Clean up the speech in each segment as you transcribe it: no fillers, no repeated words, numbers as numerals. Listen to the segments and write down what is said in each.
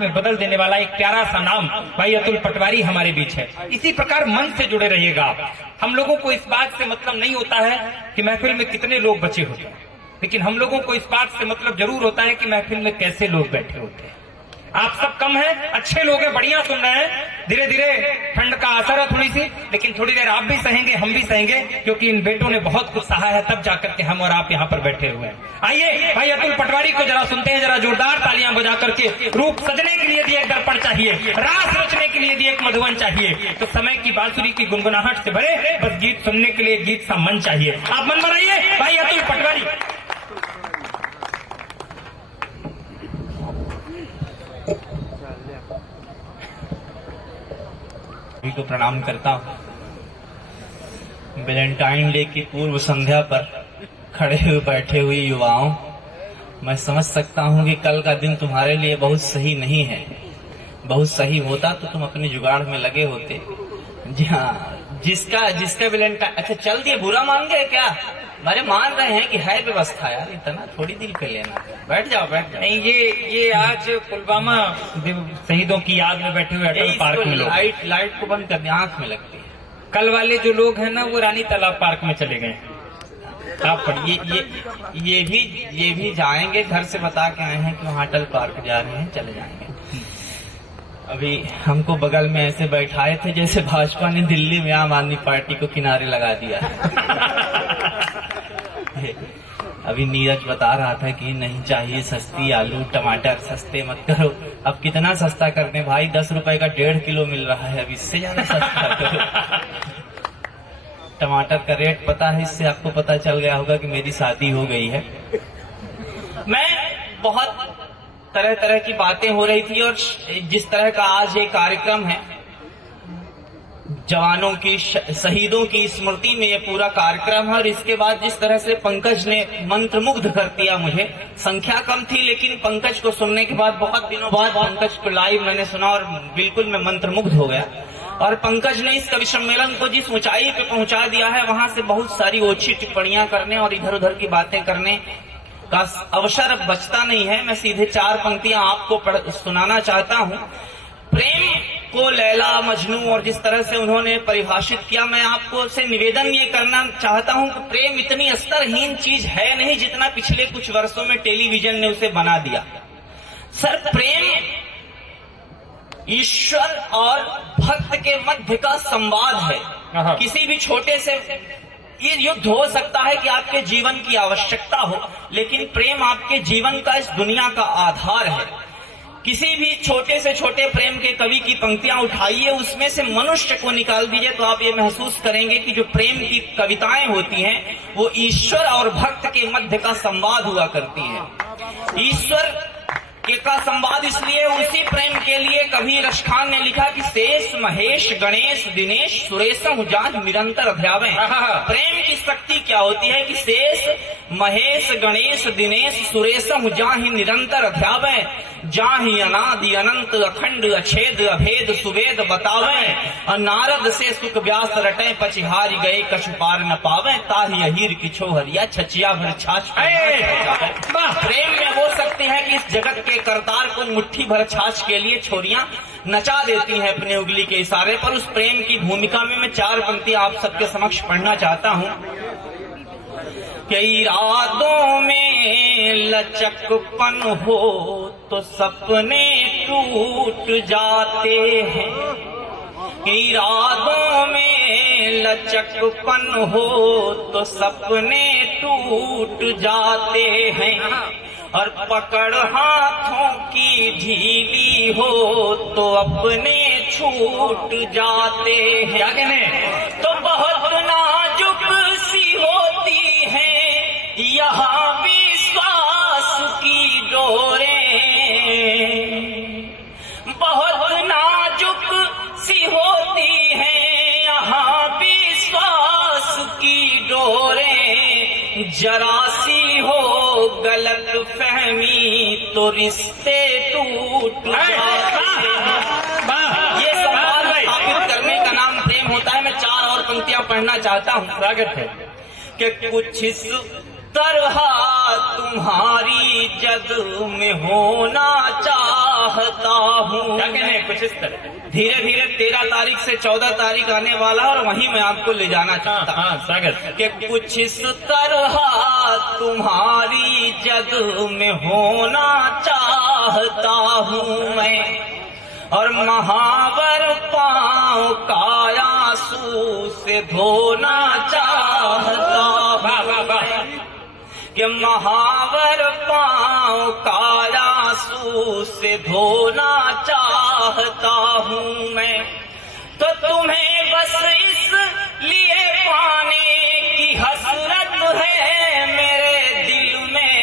में बदल देने वाला एक प्यारा सा नाम भाई अतुल पटवारी हमारे बीच है। इसी प्रकार मन से जुड़े रहिएगा आप। हम लोगों को इस बात से मतलब नहीं होता है कि महफिल में कितने लोग बचे होते हैं, लेकिन हम लोगों को इस बात से मतलब जरूर होता है कि महफिल में कैसे लोग बैठे होते हैं। आप सब कम हैं, अच्छे लोग हैं, बढ़िया सुन रहे हैं। धीरे धीरे ठंड का असर है थोड़ी सी, लेकिन थोड़ी देर आप भी सहेंगे, हम भी सहेंगे, क्योंकि इन बेटों ने बहुत कुछ सहा है, तब जाकर के हम और आप यहाँ पर बैठे हुए हैं। आइए भाई अतुल पटवारी को जरा सुनते हैं, जरा जोरदार तालियां बजा करके। रूप सजने के लिए भी एक दर्पण चाहिए, रास रचने के लिए भी एक मधुवन चाहिए, तो समय की बांसुरी की गुनगुनाहट से भरे बस गीत सुनने के लिए गीत सा मन चाहिए। आप मन बनाइए भाई अतुल पटवारी। को प्रणाम करता हूँ। वैलेंटाइन डे की पूर्व संध्या पर खड़े हुए बैठे हुए युवाओं, मैं समझ सकता हूँ कि कल का दिन तुम्हारे लिए बहुत सही नहीं है। बहुत सही होता तो तुम अपने जुगाड़ में लगे होते। जी हाँ, जिसका वैलेंटाइन, अच्छा चल दिए, बुरा मान गए क्या? अरे मान रहे हैं कि है व्यवस्था यार, इतना थोड़ी दिल पे लेना। बैठ जाओ बैठ जाओ। नहीं, ये आज पुलवामा शहीदों की याद में बैठे हुए अटल पार्क में लोग। लाइट को बंद कर दिया, आंख में लगती है। कल वाले जो लोग हैं ना, वो रानी तालाब पार्क में चले गए। आप ये भी जाएंगे, घर से बता के आए हैं कि वहाँ अटल पार्क जा रहे हैं, चले जाएंगे। अभी हमको बगल में ऐसे बैठाए थे जैसे भाजपा ने दिल्ली में आम आदमी पार्टी को किनारे लगा दिया। अभी नीरज बता रहा था कि नहीं चाहिए सस्ती आलू टमाटर, सस्ते मत करो। अब कितना सस्ता करते भाई, 10 रुपए का 1.5 किलो मिल रहा है, अब इससे ज्यादा सस्ता करो। टमाटर का रेट पता है, इससे आपको पता चल गया होगा कि मेरी शादी हो गई है। मैं बहुत तरह तरह की बातें हो रही थी, और जिस तरह का आज ये कार्यक्रम है, जवानों की, शहीदों की स्मृति में ये पूरा कार्यक्रम है, और इसके बाद जिस तरह से पंकज ने मंत्रमुग्ध कर दिया मुझे। संख्या कम थी, लेकिन पंकज को सुनने के बाद, बहुत दिनों बाद पंकज को लाइव मैंने सुना और बिल्कुल मैं मंत्रमुग्ध हो गया। और पंकज ने इस कवि सम्मेलन को जिस ऊंचाई पे पहुंचा दिया है, वहां से बहुत सारी ओछी टिप्पणियां करने और इधर उधर की बातें करने का अवसर अब बचता नहीं है। मैं सीधे 4 पंक्तियां आपको सुनाना चाहता हूं। प्रेम को लैला मजनू, और जिस तरह से उन्होंने परिभाषित किया, मैं आपको से निवेदन ये करना चाहता हूं कि प्रेम इतनी स्तरहीन चीज है नहीं जितना पिछले कुछ वर्षों में टेलीविजन ने उसे बना दिया। सर, प्रेम ईश्वर और भक्त के मध्य का संवाद है। किसी भी छोटे से ये युद्ध हो सकता है कि आपके जीवन की आवश्यकता हो, लेकिन प्रेम आपके जीवन का, इस दुनिया का आधार है। किसी भी छोटे से छोटे प्रेम के कवि की पंक्तियां उठाइए, उसमें से मनुष्य को निकाल दीजिए, तो आप ये महसूस करेंगे कि जो प्रेम की कविताएं होती हैं, वो ईश्वर और भक्त के मध्य का संवाद हुआ करती है। ईश्वर का संवाद इसलिए, उसी प्रेम के लिए कबीर खान ने लिखा कि शेष महेश गणेश दिनेश सुरेशम जान निरंतर अध्यावे। प्रेम की शक्ति क्या होती है कि शेष महेश गणेश दिनेश सुरेशम जाहि निरंतर अध्यावे, जाहि अनादि अनंत अखंड अछेद अभेद सुवेद बतावे, और नारद से सुख व्यास रटे पचिहारी गए कछु पार न पावे, ताहि अहीर की छोहरिया छचिया भर छाछ। प्रेम में हो सकती है कि इस जगत के करतार को मुट्ठी भर छाछ के लिए छोरियां नचा देती हैं अपने उंगली के इशारे पर। उस प्रेम की भूमिका में मैं 4 पंक्तियां आप सबके समक्ष पढ़ना चाहता हूं। कई रातों में लचकपन हो तो सपने टूट जाते हैं, कई रातों में लचकपन हो तो सपने टूट जाते हैं, और पकड़ हाथों की ढीली हो तो अपने छूट जाते हैं। क्या कहने? तो बहुत नाजुक सी होती है यहाँ विश्वास की डोरें, बहुत नाजुक सी होती है यहाँ विश्वास की डोरें, जरा सी हो गलत फहमी तो रिश्ते टूट जाते हैं। ये संवाद स्थापित करने का नाम प्रेम होता है। मैं 4 और पंक्तियां पढ़ना चाहता हूँ। स्वागत है कि कुछ इस तरह तुम्हारी जद में होना चाहिए, चाहता हूँ। क्या कहने हैं कुछ इस तरह? धीरे धीरे 13 तारीख से 14 तारीख आने वाला है और वहीं मैं आपको ले जाना चाहता हूँ। हाँ, स्वागत। कि कुछ इस तरह तुम्हारी जद में होना चाहता हूँ मैं, और महावर पाँव कायासू से धोना चाहता वाह वाह वाह। कि महावर पाँव कायासू से धोना चाहता हूँ मैं। तो तुम्हें बस इसलिए पाने की हसरत है मेरे दिल में।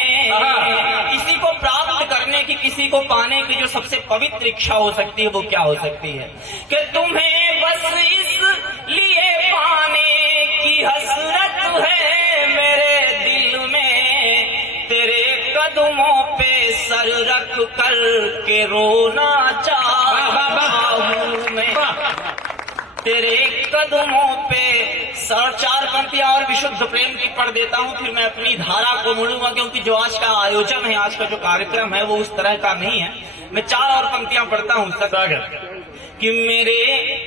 किसी को प्राप्त करने की, किसी को पाने की जो सबसे पवित्र इच्छा हो सकती है वो क्या हो सकती है? कि तुम्हें बस इसलिए पाने की हसरत है मेरे दिल में। तेरे कदमों पे सर रख कर के रोना चाहता हूँ मैं। तेरे कदमों पे सर। 4 पंक्तियां और विशुद्ध प्रेम की पढ़ देता हूँ, फिर मैं अपनी धारा को मुड़ूंगा, क्योंकि जो आज का आयोजन है, आज का जो कार्यक्रम है वो उस तरह का नहीं है। मैं 4 और पंक्तियां पढ़ता हूँ कि मेरे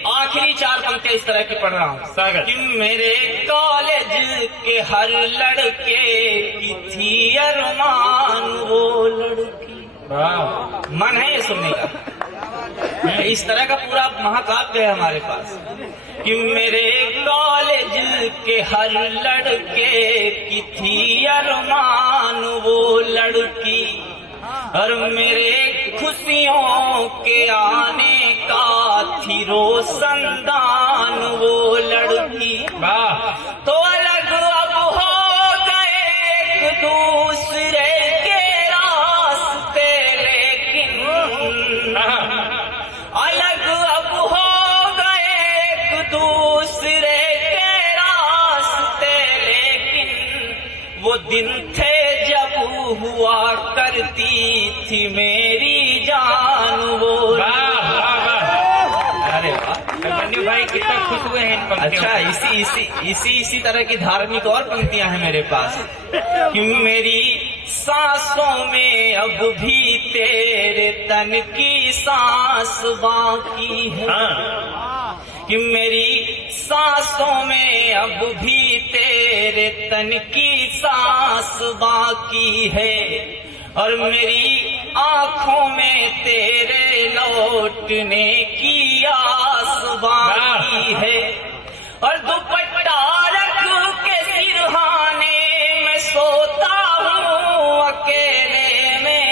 आखिरी 4 पंक्तियां इस तरह की पढ़ रहा हूँ कि मेरे कॉलेज के हर लड़के की थी अरमान वो लड़की। मन है ये सुनने का? इस तरह का पूरा महाकाव्य है हमारे पास कि मेरे कॉलेज के हर लड़के की थी अरमान वो लड़की, और मेरे खुशियों के आने का थी रोशनदान वो लड़की। तो अलग अब हो गए एक दूसरे के रास्ते, लेकिन अलग अब हो गए एक दूसरे के रास्ते, लेकिन वो दिन थे जब हुआ करती थी मेरी जान वो। अरे वाह भाई, कितना खुश हुए हैं इन पंक्तियों। अच्छा, इसी तरह की धार्मिक और पंक्तियां हैं मेरे पास कि मेरी सांसों में अब भी तेरे तन की सांस बाकी है। कि मेरी सांसों में अब भी तेरे तन की सांस बाकी है, और मेरी आंखों में तेरे लौटने की आस बाकी है। और दुपट्टा रख के सिरहाने में सोता हूँ अकेले में।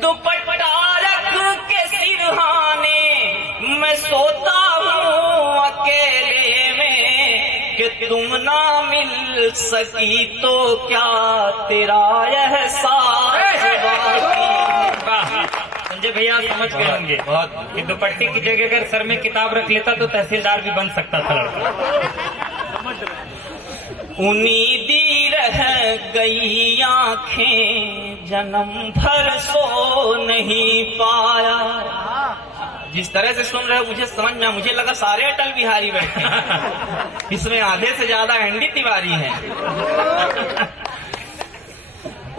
दुपट्टा रख के सिरहाने मैं सोता हूँ अकेले में। कि तुम ना मिल सकी तो क्या तेरा एहसास बाकी। संजय भैया समझ गए होंगे बहुत कि दुपट्टे की जगह अगर सर में किताब रख लेता तो तहसीलदार भी बन सकता था लड़का। उम्मीदी रह गई आंखें जन्म भर सो नहीं पाया। जिस तरह से सुन रहे हो मुझे समझ में, मुझे लगा सारे अटल बिहारी बैठे हैं। इसमें आधे से ज्यादा एनडी तिवारी हैं।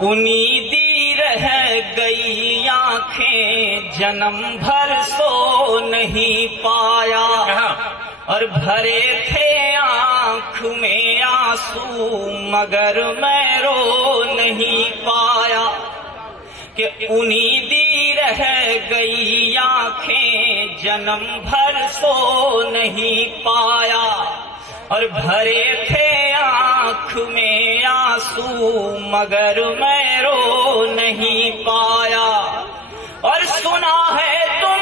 उम्मीदी रह गई आंखें जन्म भर सो नहीं पाया, और भरे थे आंख में आंसू मगर मैं रो नहीं पाया। कि उम्मीदी रह गई आंखें जन्म भर सो नहीं पाया, और भरे थे आंख में आंसू मगर मैं रो नहीं पाया। और सुना है तुम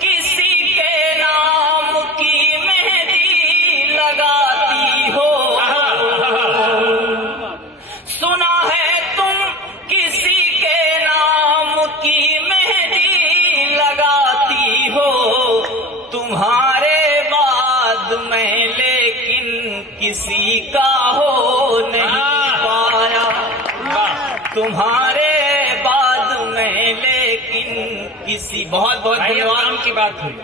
किसी के नाम की मेहंदी लगाती हो। सुना है तुम किसी के नाम की मेहंदी लगाती हो। तुम्हारे बाद मैं लेकिन किसी का हो नहीं पाया। तुम्हारे बाद मैं लेकिन किसी। बहुत बहुत धन्यवाद की बात हुई।